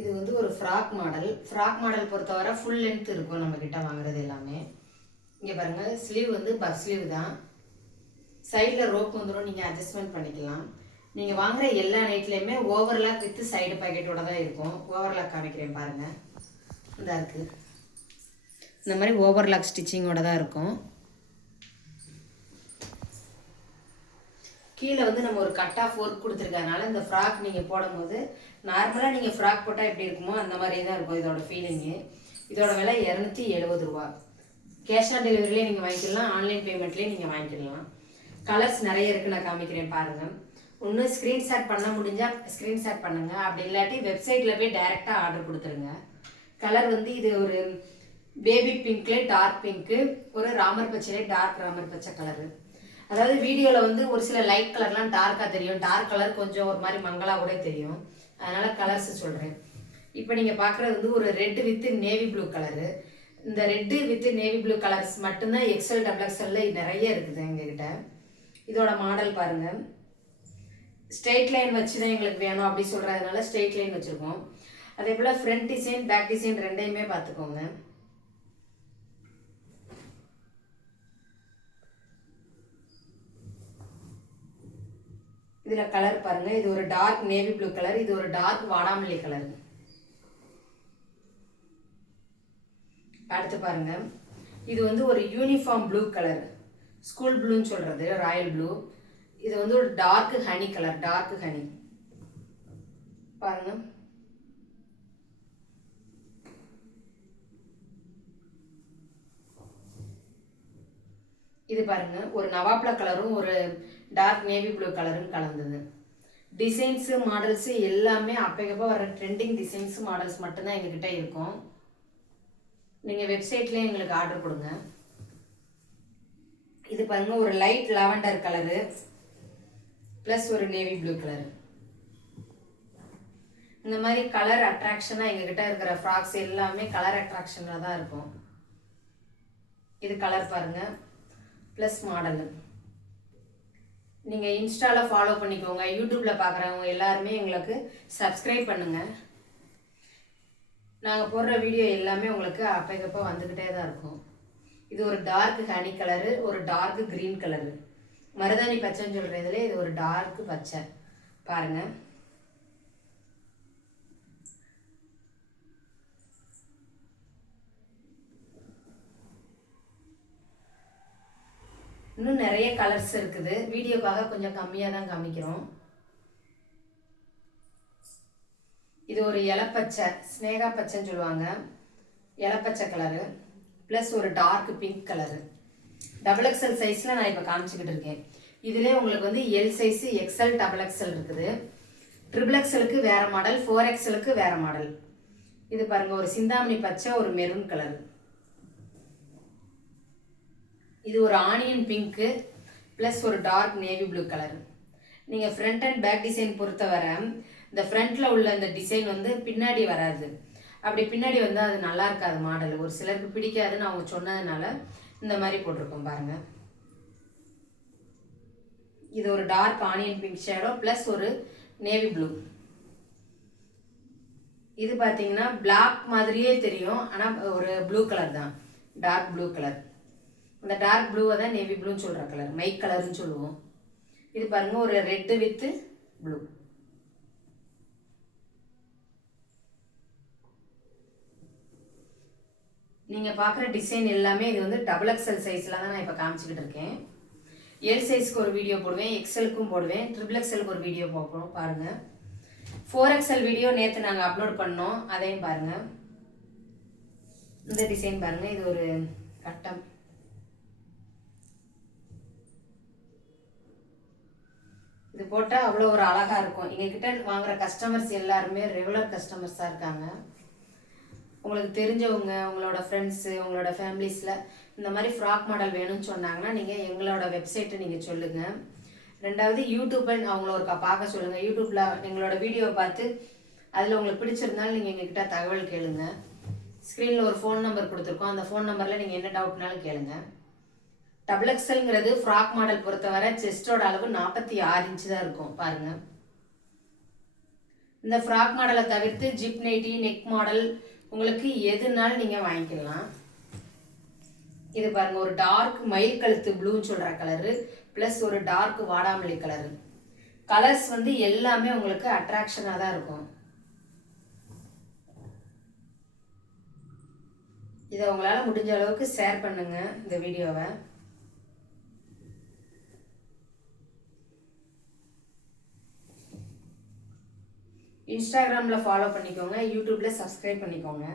இது வந்து ஒரு ஃப்ராக் மாடல் பொறுத்தவரை ஃபுல் லென்த் இருக்கும் நம்மக்கிட்ட வாங்குறது எல்லாமே. இங்கே பாருங்கள், ஸ்லீவ் வந்து பஃப் ஸ்லீவ் தான். சைடில் ரோப் வந்துடும், நீங்கள் அட்ஜஸ்ட்மெண்ட் பண்ணிக்கலாம். நீங்கள் வாங்குகிற எல்லா நைட்லேயுமே ஓவர்லாக் வித் சைடு பாக்கெட்டோட தான் இருக்கும். ஓவர்லாக் காமிக்கிறேன் பாருங்கள், இதாக இருக்குது. இந்த மாதிரி ஓவர்லாக் ஸ்டிச்சிங்கோட தான் இருக்கும். கீழே வந்து நம்ம ஒரு கட் ஆஃப் ஒர்க் கொடுத்துருக்கறனால இந்த ஃப்ராக் நீங்கள் போடும்போது நார்மலாக நீங்கள் ஃப்ராக் போட்டால் எப்படி இருக்குமோ அந்த மாதிரி தான் இருக்கும் இதோட ஃபீலிங்கு. இதோட விலை 270 ரூபா. கேஷ் ஆன் டெலிவரிலேயே நீங்கள் வாங்கிக்கலாம், ஆன்லைன் பேமெண்ட்லேயே நீங்கள் வாங்கிக்கலாம். கலர்ஸ் நிறைய இருக்குது, நான் காமிக்கிறேன் பாருங்கள். ஒன்று ஸ்க்ரீன்ஷாட் பண்ண முடிஞ்சால் ஸ்க்ரீன்ஷாட் பண்ணுங்கள், அப்படி இல்லாட்டி வெப்சைட்டில் போய் டைரெக்டாக ஆர்டர் கொடுத்துருங்க. கலர் வந்து இது ஒரு பேபி பிங்க்ல டார்க் பிங்க்கு, ஒரு ராமர் பச்சையிலே டார்க் ராமர் பச்சை கலரு. அதாவது வீடியோவில் வந்து ஒரு சில லைட் கலர்லாம் டார்க்காக தெரியும், டார்க் கலர் கொஞ்சம் ஒரு மாதிரி மங்களாக கூட தெரியும். அதனால் கலர்ஸ் சொல்கிறேன். இப்போ நீங்கள் பார்க்குறது வந்து ஒரு red with navy blue colour. இந்த red with navy blue colours மட்டும்தான் எக்ஸல் டபுள் எக்ஸல்ல நிறைய இருக்குது எங்ககிட்ட. இதோட மாடல் பாருங்கள், ஸ்ட்ரெயிட் லைன் வச்சு தான் எங்களுக்கு வேணும் அப்படி சொல்கிறதுனால ஸ்ட்ரெயிட் லைன் வச்சுருக்கோம். அதே போல் ஃப்ரண்ட் டிசைன் பேக் டிசைன் ரெண்டையுமே பார்த்துக்கோங்க. இதில் கலர் பாருங்கள், இது ஒரு டார்க் நேவி ப்ளூ கலர், இது ஒரு டார்க் வாடாமல்லி கலர். அடுத்து பாருங்க, இது வந்து ஒரு யூனிஃபார்ம் ப்ளூ கலர், ஸ்கூல் ப்ளூன்னு சொல்கிறது, ராயல் ப்ளூ. இது வந்து ஒரு dark honey colour, dark honey பாருங்க. இது பாருங்க, ஒரு நவாப்ளா கலரும் ஒரு டார்க் நேவி ப்ளூ கலரும் கலந்தது. டிசைன்ஸு மாடல்ஸு எல்லாமே அப்பக்கப்போ வர ட்ரெண்டிங் டிசைன்ஸ் மாடல்ஸ் மட்டும்தான் எங்ககிட்ட இருக்கும். நீங்கள் வெப்சைட்லேயே எங்களுக்கு ஆர்டர் கொடுங்க. இது பாருங்க, ஒரு லைட் லாவெண்டர் கலரு ப்ளஸ் ஒரு நேவி ப்ளூ கலரு. இந்த மாதிரி கலர் அட்ராக்ஷனாக எங்ககிட்ட இருக்கிற ஃப்ராக்ஸ் எல்லாமே கலர் அட்ராக்ஷனாக தான் இருக்கும். இது கலர் பாருங்கள், ப்ளஸ் மாடலு. நீங்கள் இன்ஸ்டாவில் ஃபாலோ பண்ணிக்கோங்க, யூடியூப்பில் பார்க்குறவங்க எல்லாருமே எங்களுக்கு சப்ஸ்கிரைப் பண்ணுங்கள். நாங்கள் போடுற வீடியோ எல்லாமே உங்களுக்கு அப்பக்கப்போ வந்துக்கிட்டே தான் இருக்கும். இது ஒரு டார்க் ஹனி கலரு, ஒரு டார்க் க்ரீன் கலரு, மருதாணி பச்சைன்னு சொல்கிறதுல இது ஒரு டார்க் பச்சை பாருங்கள். இன்னும் நிறைய கலர்ஸ் இருக்குது, வீடியோக்காக கொஞ்சம் கம்மியாக தான் காமிக்கிறோம். இது ஒரு இலப்பச்சை, ஸ்னேகா பச்சைன்னு சொல்லுவாங்க, இலப்பச்சை கலரு ப்ளஸ் ஒரு dark pink colour. Double XL சைஸில் நான் இப்போ காமிச்சிக்கிட்டு இருக்கேன். இதிலே உங்களுக்கு வந்து L size, XL, double XL இருக்குது. ட்ரிபிள் எக்ஸலுக்கு வேறு மாடல், 4XLக்கு வேறு மாடல். இது பாருங்கள், ஒரு சிந்தாமணி பச்சை, ஒரு மெரூன் கலரு. இது ஒரு ஆனியன் பிங்க்கு ப்ளஸ் ஒரு டார்க் நேவி ப்ளூ கலர். நீங்கள் ஃப்ரண்ட் அண்ட் பேக் டிசைன் பொறுத்தவரை இந்த ஃப்ரண்ட்டில் உள்ள இந்த டிசைன் வந்து பின்னாடி வராது. அப்படி பின்னாடி வந்தால் அது நல்லா இருக்காது மாடல், ஒரு சிலருக்கு பிடிக்காதுன்னு அவங்க சொன்னதுனால இந்த மாதிரி போட்டிருக்கோம் பாருங்கள். இது ஒரு dark onion pink shadow plus ஒரு நேவி ப்ளூ. இது பார்த்தீங்கன்னா பிளாக் மாதிரியே தெரியும், ஆனால் ஒரு ப்ளூ கலர் தான், டார்க் ப்ளூ கலர். இந்த டார்க் ப்ளூவை தான் நேவி ப்ளூன்னு சொல்கிற கலர், மைக் கலர்னு சொல்லுவோம். இது பாருங்கள், ஒரு ரெட்டு வித்து ப்ளூ. நீங்கள் பார்க்குற டிசைன் எல்லாமே இது வந்து டபுள் எக்ஸல் சைஸில் தான் நான் இப்போ காமிச்சிக்கிட்டு இருக்கேன். எல் சைஸ்க்கு ஒரு வீடியோ போடுவேன், எக்ஸலுக்கும் போடுவேன், ட்ரிபிள் எக்ஸலுக்கு ஒரு வீடியோ பார்ப்போம் பாருங்கள். 4XL வீடியோ நேற்று நாங்கள் அப்லோட் பண்ணோம், அதையும் பாருங்கள். இந்த டிசைன் பாருங்கள், இது ஒரு கட்டம். இது போட்டால் அவ்வளோ ஒரு அழகாக இருக்கும். எங்ககிட்ட வாங்குகிற கஸ்டமர்ஸ் எல்லாருமே ரெகுலர் கஸ்டமர்ஸாக இருக்காங்க. உங்களுக்கு தெரிஞ்சவங்க, உங்களோட ஃப்ரெண்ட்ஸு, உங்களோட ஃபேமிலிஸில் இந்த மாதிரி ஃப்ராக் மாடல் வேணும்னு சொன்னாங்கன்னா நீங்கள் எங்களோட வெப்சைட்டை நீங்கள் சொல்லுங்கள். ரெண்டாவது யூடியூப்பை அவங்கள ஒரு பார்க்க சொல்லுங்கள். யூடியூப்பில் எங்களோட வீடியோவை பார்த்து அதில் உங்களுக்கு பிடிச்சிருந்தாலும் நீங்கள் எங்ககிட்ட தகவல் கேளுங்க. ஸ்க்ரீனில் ஒரு ஃபோன் நம்பர் கொடுத்துருக்கோம், அந்த ஃபோன் நம்பரில் நீங்கள் என்ன டவுட்னாலும் கேளுங்க. டபுள் எக்ஸல்ங்கிறது ஃப்ராக் மாடல் பொறுத்தவரை செஸ்டோட அளவு 46 இன்ச்சு தான் இருக்கும் பாருங்கள். இந்த ஃப்ராக் மாடலை தவிர்த்து ஜிப் நைட்டி, நெக் மாடல் உங்களுக்கு எதுனாலும் நீங்கள் வாங்கிக்கலாம். இது பாருங்க, ஒரு டார்க் மயில் கழுத்து ப்ளூன்னு சொல்கிற கலரு ப்ளஸ் ஒரு டார்க் வாடாமல்லி கலரு. கலர்ஸ் வந்து எல்லாமே உங்களுக்கு அட்ராக்ஷனாக தான் இருக்கும். இதை உங்களால் முடிஞ்ச அளவுக்கு ஷேர் பண்ணுங்க இந்த வீடியோவை. இன்ஸ்டாகிராமில் ஃபாலோ பண்ணிக்கோங்க, யூடியூப்பில் சப்ஸ்கிரைப் பண்ணிக்கோங்க.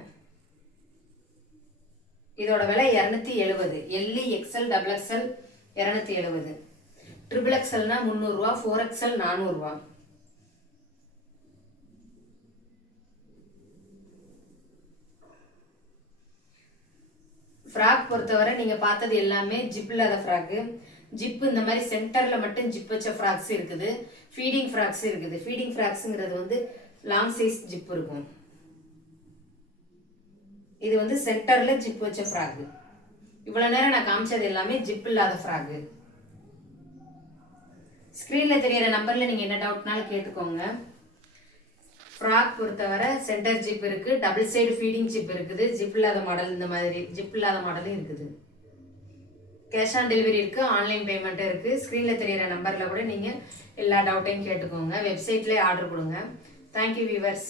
இதோட விலை 270. எல்லி, எக்ஸ்எல், டபுள் எக்ஸ்எல் 270, ட்ரிபிள் எக்ஸ்எல்னா 300 ரூபா, 4XL 400 ரூபா. ஃப்ராக் பொறுத்தவரை நீங்கள் பார்த்தது எல்லாமே ஜிப் இல்லாத ஃப்ராக்கு. ஜிப்பு இந்த மாதிரி சென்டரில் மட்டும் ஜிப் வச்ச ஃப்ராக்ஸ் இருக்குது, ஃபீடிங் ஃப்ராக்ஸ் இருக்குது. ஃபீடிங் ஃப்ராக்ஸுங்கிறது வந்து லாங் சைஸ் ஜிப் இருக்கும். இது வந்து சென்டரில் ஜிப் வச்ச ஃப்ராக்கு. இவ்வளோ நேரம் நான் காமிச்சது எல்லாமே ஜிப் இல்லாத ஃப்ராக்கு. ஸ்க்ரீனில் தெரியிற நம்பரில் நீங்கள் என்ன டவுட்னாலும் கேட்டுக்கோங்க. ஃப்ராக் பொறுத்தவரை சென்டர் ஜிப் இருக்குது, டபுள் சைடு ஃபீடிங் ஜிப் இருக்குது, ஜிப் இல்லாத மாடல், இந்த மாதிரி ஜிப் இல்லாத மாடலும் இருக்குது. கேஷ் ஆன் டெலிவரி இருக்குது, ஆன்லைன் பேமெண்ட்டும் இருக்குது. ஸ்க்ரீனில் தெரியிற நம்பரில் கூட நீங்கள் எல்லா டவுட்டையும் கேட்டுக்கோங்க. வெப்சைட்லேயே ஆர்டர் கொடுங்க. Thank you viewers.